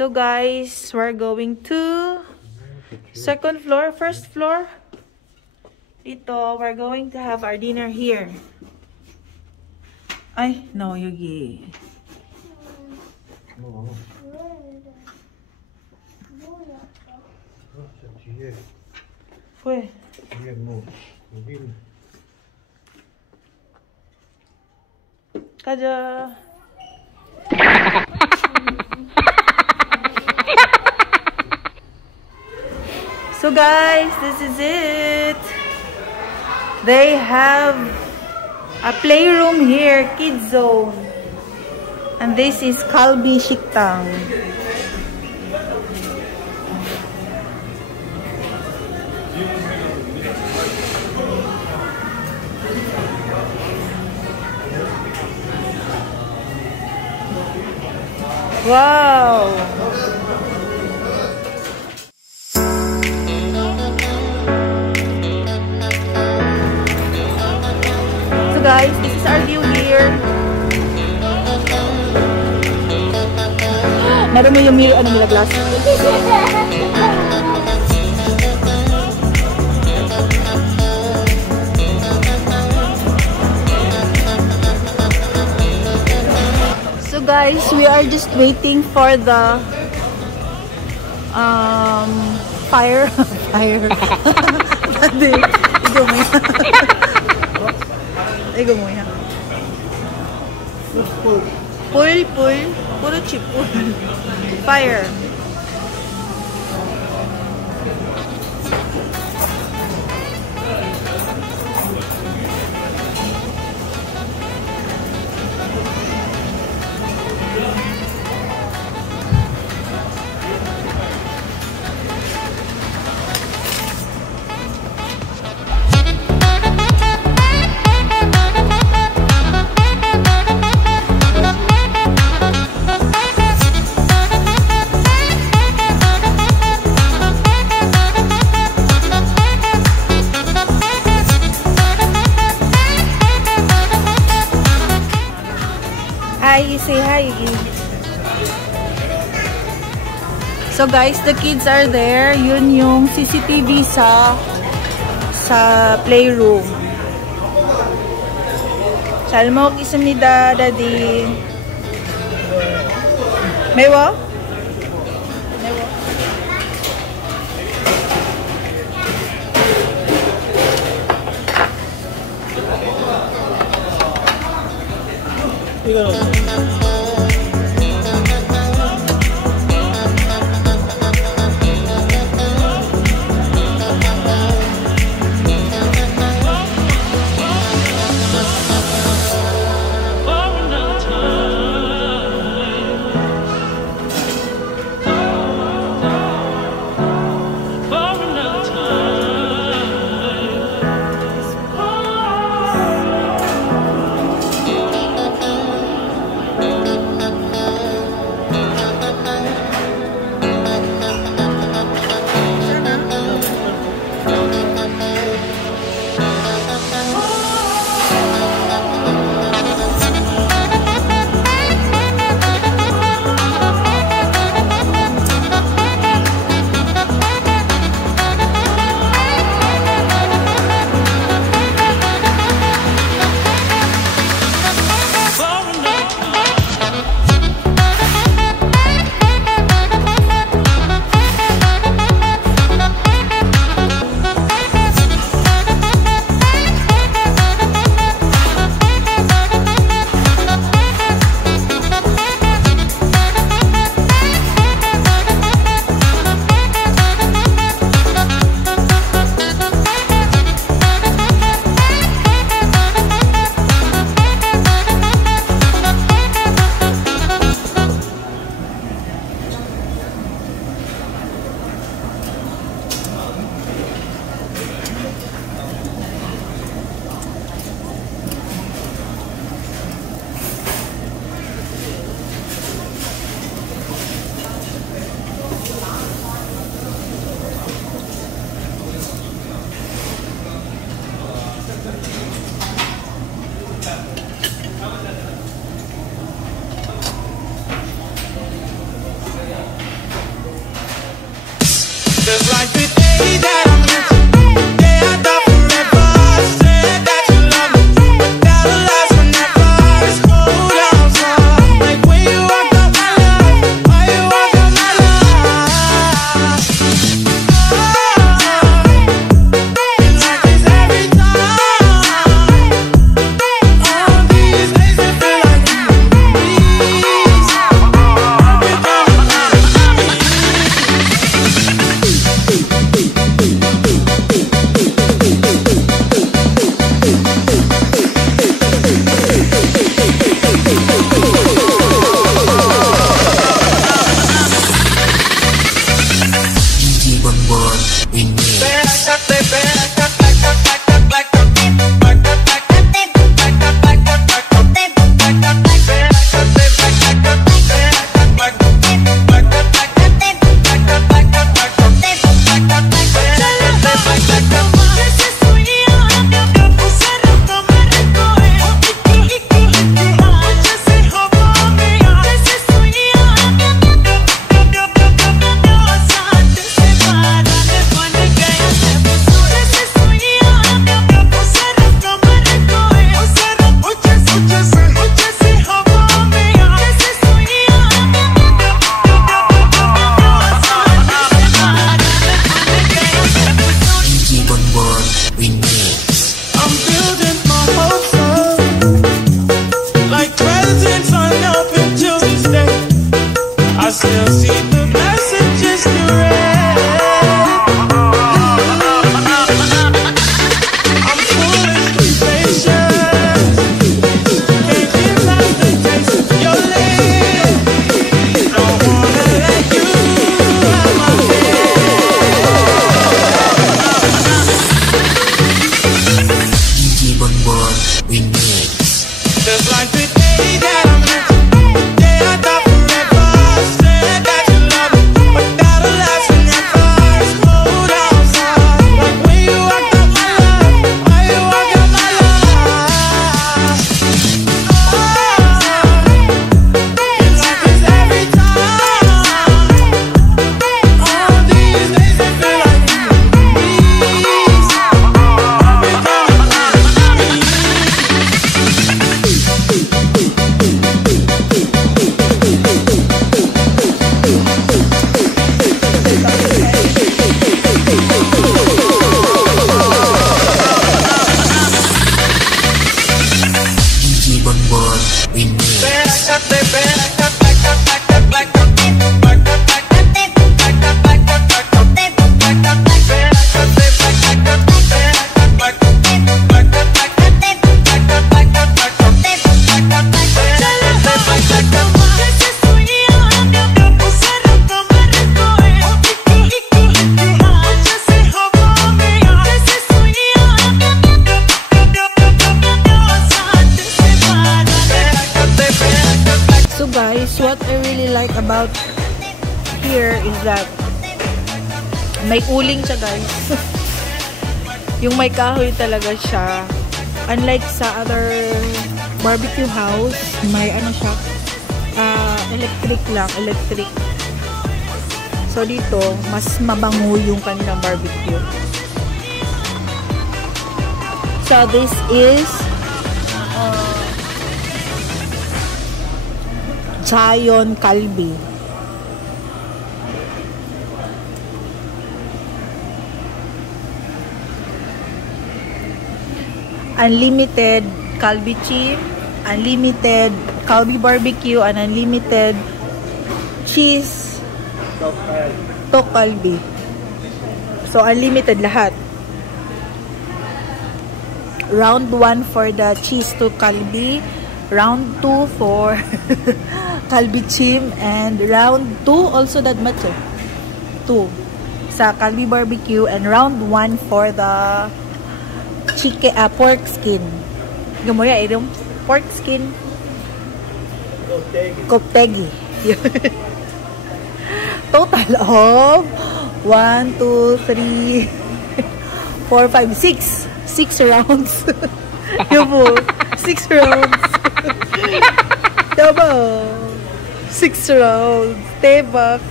So guys, we're going to second floor, first floor. Dito, we're going to have our dinner here. Ay, no, Yugi. Fue. 가자. So guys, this is it. They have a playroom here, kids zone. And this is GALBI Shiktang. Wow! So guys, this is our view here. Meron mo yung mirror, ano nila, glass? So guys, we are just waiting for the fire. Tadi, igo mo yan. Pull, puro chip, fire. Hi, say hi again. So guys, the kids are there. Yun yung CCTV sa playroom. Salmo kisamnida daddy. Mewa? about here is that may uling siya, guys. Yung may kahoy talaga siya. Unlike sa other barbecue house, may ano siya, electric lang, electric. So dito, mas mabango yung kanilang barbecue. So this is JAYEON GALBI. Unlimited GALBI chip, unlimited GALBI barbecue, and unlimited cheese tok GALBI. So unlimited lahat. Round 1 for the cheese tok GALBI, round 2 for GALBI chip, and round 2 also that much 2 sa GALBI barbecue, and round 1 for the chicken, pork skin. Gamoya yung pork skin. Koptegi. Total of 1, 2, 3, 4, 5, 6. 6 rounds. Yabo. 6 rounds. Yabo. 6 rounds. Tebak.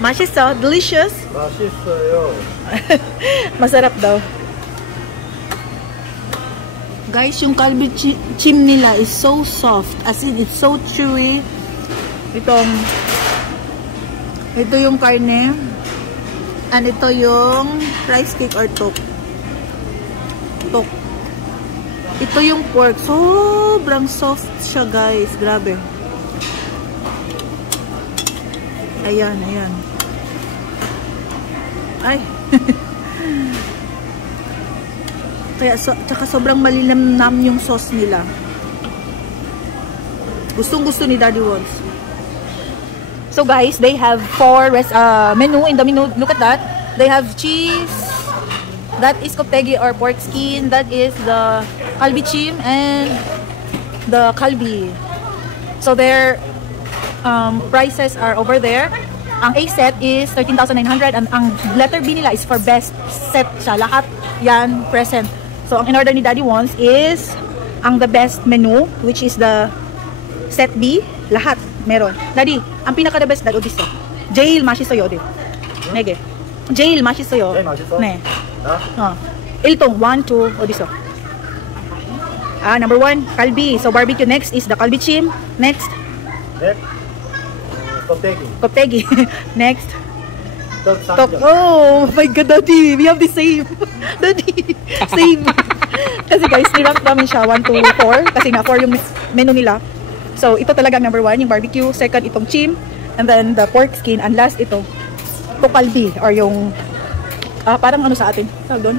맛있어? Delicious? 맛있어요. Masarap daw. Guys, yung kalbi chim nila is so soft. As in, it's so chewy. Ito yung karne. And ito yung rice cake or tok. Ito yung pork. Sobrang soft siya, guys. Grabe. Ayan. Ay. Tsaka sobrang malinamnam yung sauce nila. Gustong-gusto ni Daddy wants. So guys, they have 4 menu. In the menu, look at that. They have cheese. That is koptegi or pork skin. That is the kalbi chim and the kalbi. So their prices are over there. Ang A set is 13,900 and ang letter B nila is for best set siya. Lahat yan present. So ang in-order ni Daddy wants is ang the best menu, which is the set B. Lahat meron. Daddy, ang pinaka the best dad odis. 제일 맛있어요 어디? 네 개. 제일 맛있어요. 제일 맛있어? 네. 일동 1, 2 어디서? Number 1, kalbi. So barbecue. Next is the kalbi chim. Next. Koptegi. Next. Tok. Oh my god, Daddy. We have the same. Daddy. Same. Kasi guys, nirank namin siya 1 to 4. Kasi nga 4 yung menu nila. So ito talaga number 1, yung barbecue. Second, itong chim. And then the pork skin. And last, ito. Kalbi. Or yung parang ano sa atin. Tawag doon?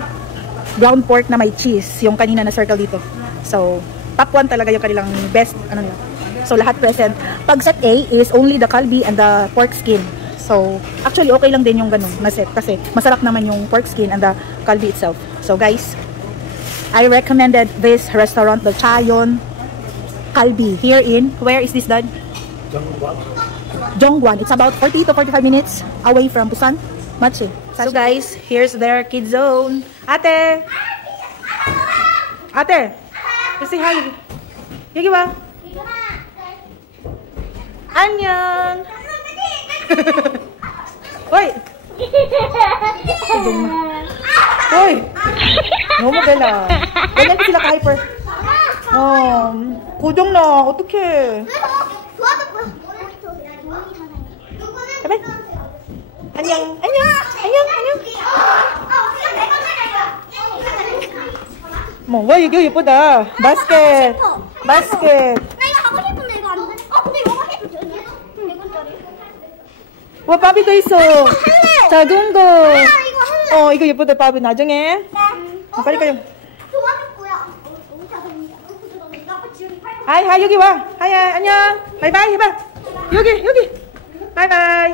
Brown pork na may cheese. Yung kanina na circle dito. So top 1 talaga yung kanilang best. Ano nila. So lahat present. Pag set A is only the kalbi and the pork skin. So actually okay lang din yung ganun na set. Kasi masarap naman yung pork skin and the kalbi itself. So guys, I recommended this restaurant, the JAYEON Kalbi, here in, where is this, Dad? Jongguan. It's about 40 to 45 minutes away from Busan. Machi. So guys, here's their kid zone. Ate! Say hi. Yagi ba? 안녕. Hoy. Hoy. 너무 달라. ganyan sila ka-hyper. 고정 나. 어떡해. Bye. 안녕. 와, 이거 예쁘다. 바스켓. 나 이거 하고 싶은데 이거 안 돼. 근데 이거 해도 되네. 이건짜리. 와, 바비도 있어. 작은 거. 이거 할래. 이거 예쁘다, 바비. 나중에. 네. 빨리. 도와줄 거야. 너무 작으니까. 아빠 지금 팔. 하이, 여기 와. 하이야, 안녕. 바이바이 해봐. 여기. 바이바이.